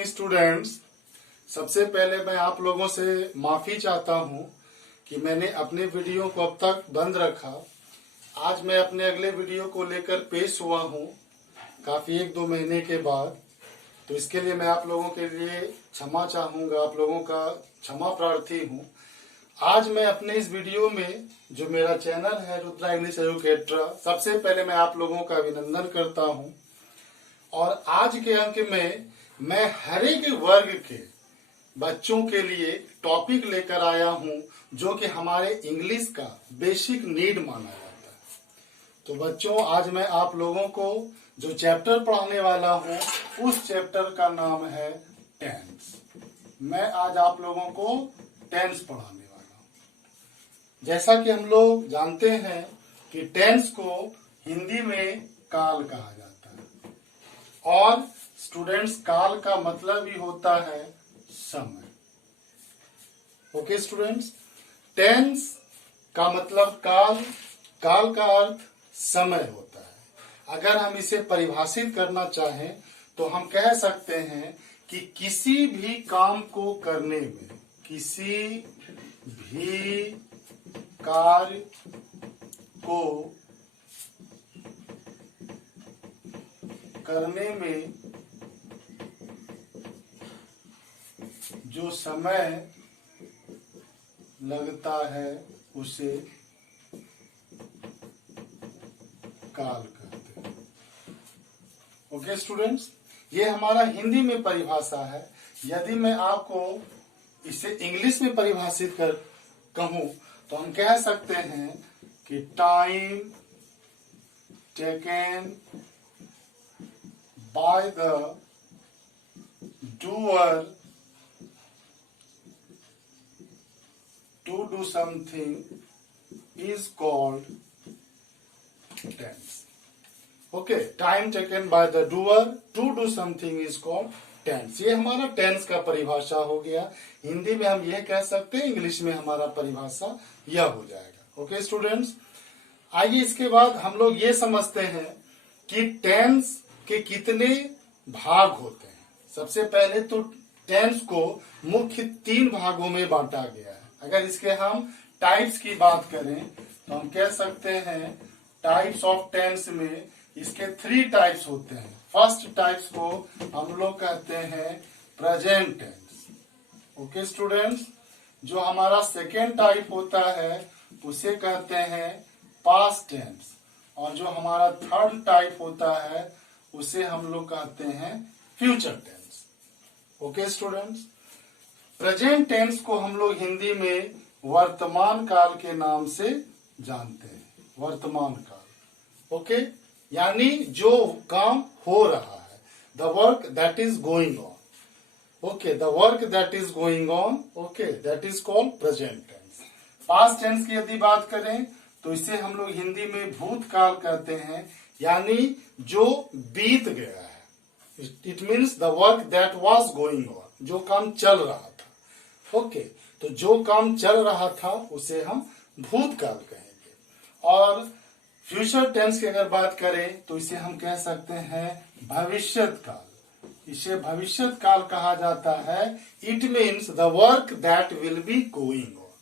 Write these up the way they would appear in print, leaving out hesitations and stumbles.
Morning students. सबसे पहले मैं आप लोगों से माफी चाहता हूं कि मैंने अपने वीडियो को अब तक बंद रखा। आज मैं अपने अगले वीडियो को लेकर पेश हुआ हूं काफी 1-2 महीने के बाद। तो इसके लिए मैं आप लोगों के लिए क्षमा चाहूंगा, आप लोगों का क्षमा प्रार्थी हूं। आज मैं अपने इस वीडियो में जो मेरा चैनल है रुद्रा इंग्लिश एजुकेटर, सबसे पहले मैं आप लोगों का अभिनंदन करता हूं। और आज के अंक में मैं हर एक वर्ग के बच्चों के लिए टॉपिक लेकर आया हूं जो कि हमारे इंग्लिश का बेसिक नीड माना जाता है। तो बच्चों, आज मैं आप लोगों को जो चैप्टर पढ़ाने वाला हूं उस चैप्टर का नाम है टेंस। मैं आज आप लोगों को टेंस पढ़ाने वाला हूं। जैसा कि हम लोग जानते हैं कि टेंस को हिंदी में काल कहा जाता है और स्टूडेंट्स, काल का मतलब ही होता है समय। ओके स्टूडेंट्स, टेंस का मतलब काल, काल का अर्थ समय होता है। अगर हम इसे परिभाषित करना चाहें तो हम कह सकते हैं कि किसी भी काम को करने में, किसी भी कार्य को करने में जो समय लगता है उसे काल कहते हैं। ओके स्टूडेंट्स, ये हमारा हिंदी में परिभाषा है। यदि मैं आपको इसे इंग्लिश में परिभाषित कर कहूं तो हम कह सकते हैं कि time taken by the doer to do something is called tense. Okay, time taken by the doer to do something is called tense. ये हमारा टेंस का परिभाषा हो गया। हिंदी में हम यह कह सकते हैं, इंग्लिश में हमारा परिभाषा यह हो जाएगा। ओके स्टूडेंट्स, आइए इसके बाद हम लोग ये समझते हैं कि टेंस के कितने भाग होते हैं। सबसे पहले तो टेंस को मुख्य 3 भागों में बांटा गया है। अगर इसके हम टाइप्स की बात करें तो हम कह सकते हैं टाइप्स ऑफ टेंस में इसके 3 टाइप्स होते हैं। फर्स्ट टाइप्स को हम लोग कहते हैं प्रेजेंट टेंस। ओके स्टूडेंट्स, जो हमारा सेकेंड टाइप होता है उसे कहते हैं पास्ट टेंस, और जो हमारा थर्ड टाइप होता है उसे हम लोग कहते हैं future tense. Okay students, present tense को हम लोग हिंदी में वर्तमान काल के नाम से जानते हैं। वर्तमान काल, ओके, यानी जो काम हो रहा है, the work that is going on. Okay, the work that is going on, okay, that is called present tense. Past tense की यदि बात करें तो इसे हम लोग हिंदी में भूतकाल कहते हैं, यानी जो बीत गया है। It means the work that was going on, जो काम चल रहा था। ओके, तो जो काम चल रहा था उसे हम भूतकाल कहेंगे। और फ्यूचर टेंस की अगर बात करें तो इसे हम कह सकते हैं भविष्यत काल। इसे भविष्यत काल कहा जाता है। It means the work that will be going on,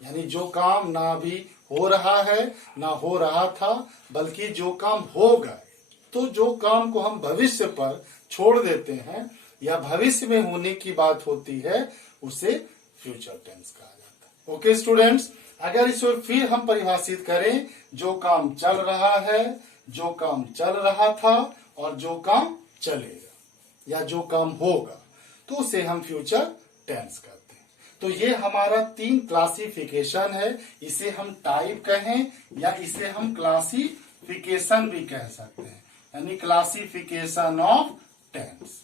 यानी जो काम ना भी हो रहा है ना हो रहा था, बल्कि जो काम होगा। तो जो काम को हम भविष्य पर छोड़ देते हैं या भविष्य में होने की बात होती है उसे फ्यूचर टेंस कहा जाता है। ओके स्टूडेंट्स, अगर इसे फिर हम परिभाषित करें, जो काम चल रहा है, जो काम चल रहा था और जो काम चलेगा या जो काम होगा, तो उसे हम फ्यूचर टेंस कहते हैं। तो ये हमारा 3 क्लासिफिकेशन है। इसे हम टाइप कहें या इसे हम क्लासिफिकेशन भी कह सकते हैं, यानी classification of tense.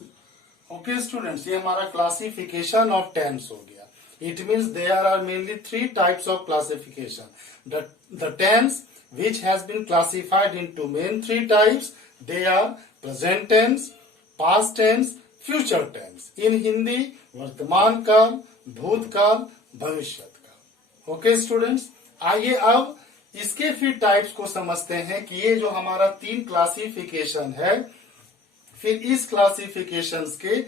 Okay students, ये हमारा क्लासिफिकेशन ऑफ टेंस हो गया। It means there are mainly 3 types of classification. The tense which has been classified into main 3 types, they are present tense, past tense, future tense. In Hindi वर्तमान काल, भूतकाल, भविष्यत काल। Okay students, आइए अब इसके फिर टाइप्स को समझते हैं कि ये जो हमारा 3 क्लासिफिकेशन है, फिर इस क्लासिफिकेशंस के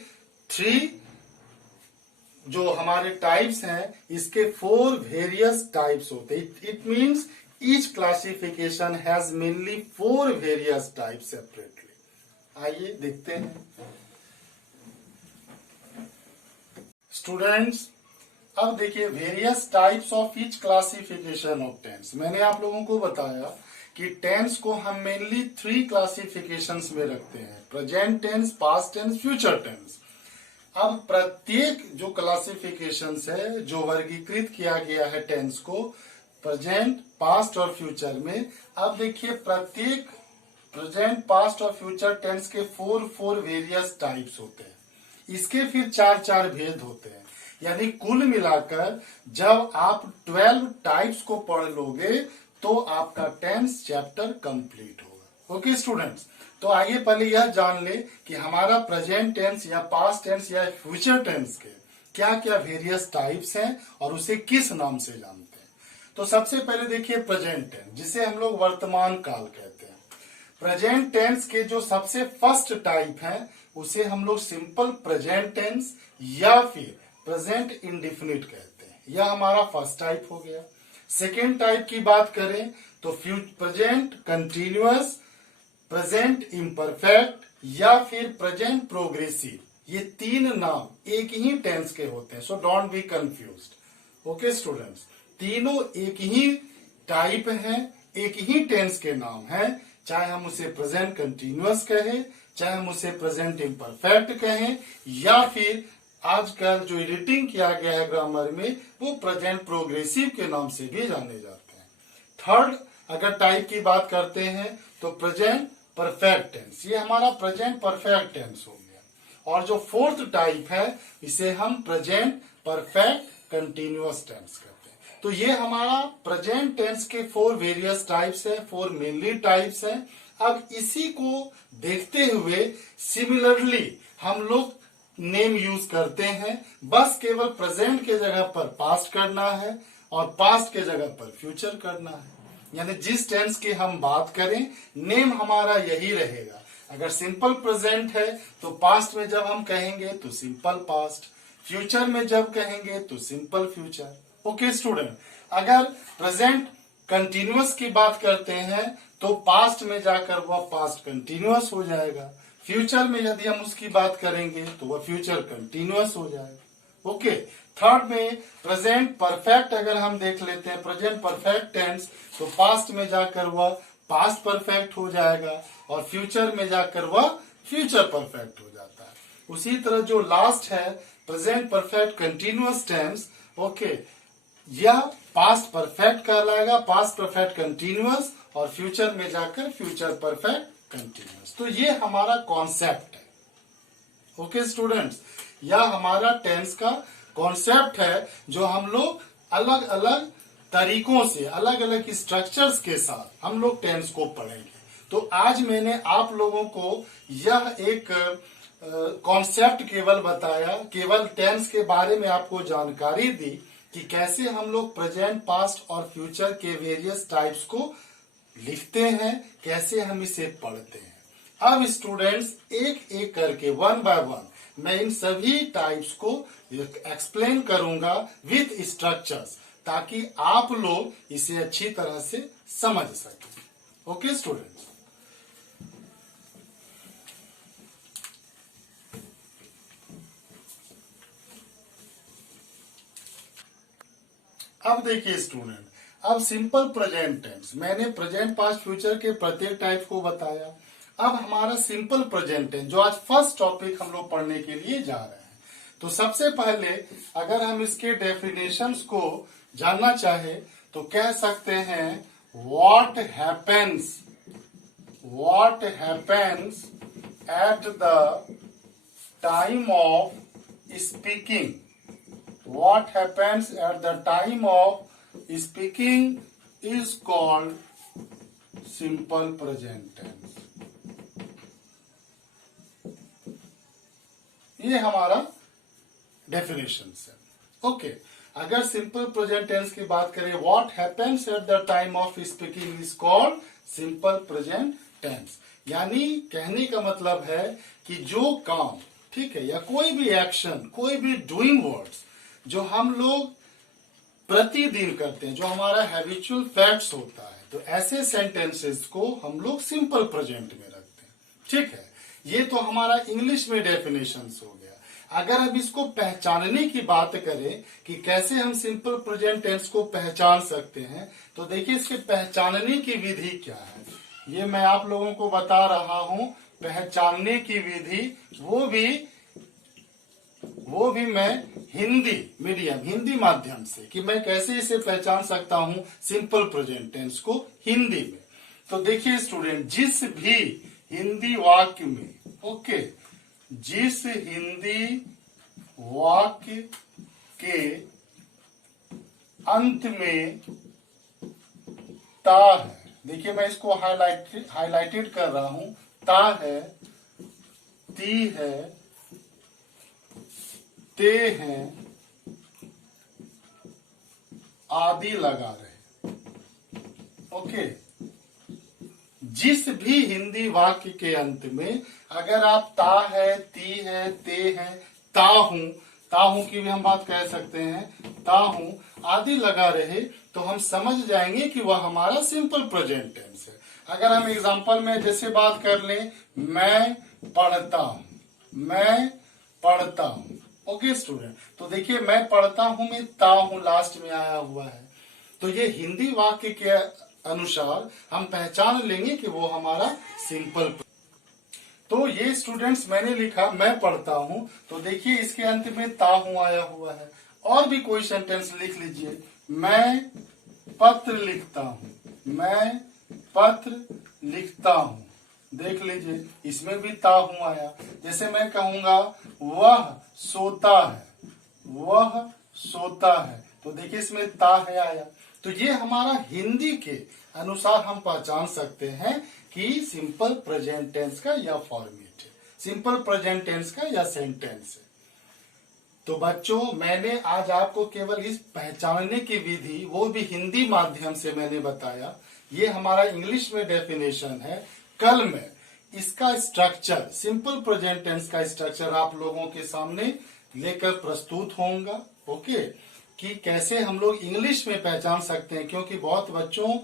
3 जो हमारे टाइप्स हैं, इसके 4 वेरियस टाइप्स होते हैं। It means each classification has mainly 4 various types separately. आइए देखते हैं स्टूडेंट्स। अब देखिए various types of each classification of tense. मैंने आप लोगों को बताया कि टेंस को हम मेनली 3 क्लासिफिकेशंस में रखते हैं, present tense, past tense, future tense. अब प्रत्येक जो क्लासिफिकेशंस है, जो वर्गीकृत किया गया है टेंस को प्रेजेंट, पास्ट और फ्यूचर में, अब देखिए प्रत्येक प्रेजेंट, पास्ट और फ्यूचर टेंस के 4 वेरियस टाइप्स होते हैं। इसके फिर 4 भेद होते हैं। यानी कुल मिलाकर जब आप 12 टाइप्स को पढ़ लोगे तो आपका टेंस चैप्टर कंप्लीट होगा। ओके स्टूडेंट्स, तो आइए पहले यह जान ले कि हमारा प्रेजेंट टेंस या पास्ट टेंस या फ्यूचर टेंस के क्या क्या वेरियस टाइप्स हैं और उसे किस नाम से जानते हैं। तो सबसे पहले देखिए प्रेजेंट टेंस, जिसे हम लोग वर्तमान काल कहते हैं। प्रेजेंट टेंस के जो सबसे फर्स्ट टाइप है उसे हम लोग सिंपल प्रेजेंट टेंस या फिर प्रेजेंट इंडिफिनिट कहते हैं। यह हमारा फर्स्ट टाइप हो गया। सेकेंड टाइप की बात करें तो प्रेजेंट कंटिन्यूअस, प्रेजेंट इम्परफेक्ट या फिर प्रेजेंट प्रोग्रेसिव। ये 3 नाम एक ही टेंस के होते हैं, so don't be confused. Okay students, तीनों एक ही टाइप हैं, एक ही टेंस के नाम हैं। चाहे हम उसे प्रेजेंट कंटिन्यूअस कहें, चाहे हम उसे प्रेजेंट इम्परफेक्ट कहें, या फिर आजकल जो एडिटिंग किया गया है ग्रामर में वो प्रेजेंट प्रोग्रेसिव के नाम से भी जाने जाते हैं। थर्ड अगर टाइप की बात करते हैं तो प्रेजेंट परफेक्ट टेंस, ये हमारा प्रेजेंट परफेक्ट टेंस हो गया। और जो फोर्थ टाइप है इसे हम प्रेजेंट परफेक्ट कंटिन्यूअस टेंस कहते हैं। तो ये हमारा प्रेजेंट टेंस के 4 वेरियस टाइप्स है, 4 मेनली टाइप्स है। अब इसी को देखते हुए सिमिलरली हम लोग नेम यूज करते हैं। बस केवल प्रेजेंट के जगह पर पास्ट करना है और पास्ट के जगह पर फ्यूचर करना है। यानी जिस टेंस की हम बात करें नेम हमारा यही रहेगा। अगर सिंपल प्रेजेंट है तो पास्ट में जब हम कहेंगे तो सिंपल पास्ट, फ्यूचर में जब कहेंगे तो सिंपल फ्यूचर। ओके स्टूडेंट, अगर प्रेजेंट कंटिन्यूअस की बात करते हैं तो पास्ट में जाकर वह पास्ट कंटिन्यूअस हो जाएगा। फ्यूचर में यदि हम उसकी बात करेंगे तो वह फ्यूचर कंटिन्यूअस हो जाएगा। ओके, थर्ड में प्रेजेंट परफेक्ट अगर हम देख लेते हैं, प्रेजेंट परफेक्ट टेंस, तो पास्ट में जाकर वह पास्ट परफेक्ट हो जाएगा और फ्यूचर में जाकर वह फ्यूचर परफेक्ट हो जाता है। उसी तरह जो लास्ट है present perfect continuous tense, okay, यह पास्ट परफेक्ट कहलाएगा, पास्ट परफेक्ट कंटिन्यूअस, और फ्यूचर में जाकर फ्यूचर परफेक्ट कंटिन्यूअस। तो ये हमारा कॉन्सेप्ट है। ओके स्टूडेंट्स, यह हमारा टेंस का कॉन्सेप्ट है जो हम लोग अलग अलग तरीकों से, अलग अलग स्ट्रक्चर्स के साथ हम लोग टेंस को पढ़ेंगे। तो आज मैंने आप लोगों को यह एक कॉन्सेप्ट केवल बताया, केवल टेंस के बारे में आपको जानकारी दी कि कैसे हम लोग प्रेजेंट, पास्ट और फ्यूचर के वेरियस टाइप्स को लिखते हैं, कैसे हम इसे पढ़ते हैं। अब स्टूडेंट्स एक एक करके 1 बाय 1 मैं इन सभी टाइप्स को एक्सप्लेन करूंगा विथ स्ट्रक्चर्स, ताकि आप लोग इसे अच्छी तरह से समझ सकें। ओके स्टूडेंट्स, अब देखिए स्टूडेंट, अब सिंपल प्रेजेंट टेंस, मैंने प्रेजेंट, पास्ट, फ्यूचर के प्रत्येक टाइप को बताया। अब हमारा सिंपल प्रेजेंट टेंस जो आज फर्स्ट टॉपिक हम लोग पढ़ने के लिए जा रहे हैं। तो सबसे पहले अगर हम इसके डेफिनेशंस को जानना चाहे तो कह सकते हैं what happens at the time of speaking, what happens at the time of speaking is called simple present tense। ये हमारा डेफिनेशन है। ओके, अगर सिंपल प्रेजेंट टेंस की बात करें, what happens at the time of speaking is called simple present tense। यानी कहने का मतलब है कि जो काम, ठीक है, या कोई भी एक्शन, कोई भी डूइंग वर्ड्स जो हम लोग प्रतिदिन करते हैं, जो हमारा हैबिचुअल फैक्ट्स होता है, तो ऐसे सेंटेंसेस को हम लोग सिंपल प्रेजेंट में रखते हैं। ठीक है, ये तो हमारा इंग्लिश में डेफिनेशंस हो गया। अगर हम इसको पहचानने की बात करें कि कैसे हम सिंपल प्रेजेंट टेंस को पहचान सकते हैं, तो देखिए इसके पहचानने की विधि क्या है, ये मैं आप लोगों को बता रहा हूं। पहचानने की विधि वो भी मैं हिंदी मीडियम, हिंदी माध्यम से, कि मैं कैसे इसे पहचान सकता हूं सिंपल प्रेजेंट टेंस को हिंदी में। तो देखिए स्टूडेंट, जिस भी हिंदी वाक्य में, ओके, जिस हिंदी वाक्य के अंत में ता है, देखिए मैं इसको हाईलाइटेड कर रहा हूं, ता है, ती है, ते हैं, आदि लगा रहे। ओके, जिस भी हिंदी वाक्य के अंत में अगर आप ता है, ती है, ते है, ता हूं की भी हम बात कह सकते हैं, ता हूं आदि लगा रहे, तो हम समझ जाएंगे कि वह हमारा सिंपल प्रेजेंट टेंस है। अगर हम एग्जांपल में जैसे बात कर लें, मैं पढ़ता हूं, मैं पढ़ता हूं। ओके स्टूडेंट, तो देखिए मैं पढ़ता हूं में ता हूं लास्ट में आया हुआ है, तो ये हिंदी वाक्य के अनुसार हम पहचान लेंगे कि वो हमारा सिंपल। तो ये स्टूडेंट्स मैंने लिखा मैं पढ़ता हूं, तो देखिए इसके अंत में ता हूं आया हुआ है। और भी कोई सेंटेंस लिख लीजिए, मैं पत्र लिखता हूं, मैं पत्र लिखता हूं, देख लीजिए इसमें भी ता हूं आया। जैसे मैं कहूंगा वह सोता है, वह सोता है, तो देखिए इसमें ता है आया। तो ये हमारा हिंदी के अनुसार हम पहचान सकते हैं कि सिंपल प्रेजेंट टेंस का यह फॉर्मेट है, सिंपल प्रेजेंट टेंस का यह सेंटेंस है। तो बच्चों, मैंने आज आपको केवल इस पहचानने की विधि, वो भी हिंदी माध्यम से मैंने बताया। ये हमारा इंग्लिश में डेफिनेशन है। कल मैं इसका स्ट्रक्चर, सिंपल प्रेजेंट टेंस का स्ट्रक्चर आप लोगों के सामने लेकर प्रस्तुत होऊंगा। ओके, कि कैसे हम लोग इंग्लिश में पहचान सकते हैं, क्योंकि बहुत बच्चों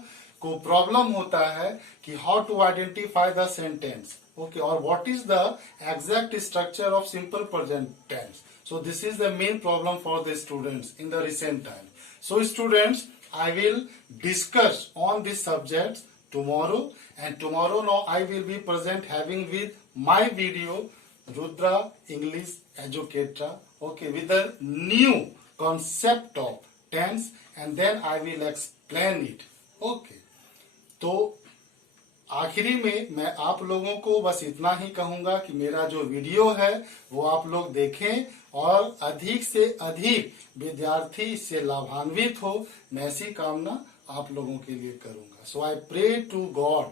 को प्रॉब्लम होता है कि how to identify the sentence, okay, और what is the exact structure of simple present tense. So this is the main problem for the students in the recent time. So students, I will discuss on this subject tomorrow, and tomorrow now I will be present having with my video Rudra English Educator, okay, with the new concept of tense, and then I will explain it. Okay. तो आखिरी में मैं आप लोगों को बस इतना ही कहूंगा कि मेरा जो वीडियो है वो आप लोग देखें और अधिक से अधिक विद्यार्थी इससे लाभान्वित हो, मैं ऐसी कामना आप लोगों के लिए करूंगा। So I pray to God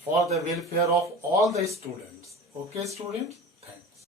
for the welfare of all the students. Okay students.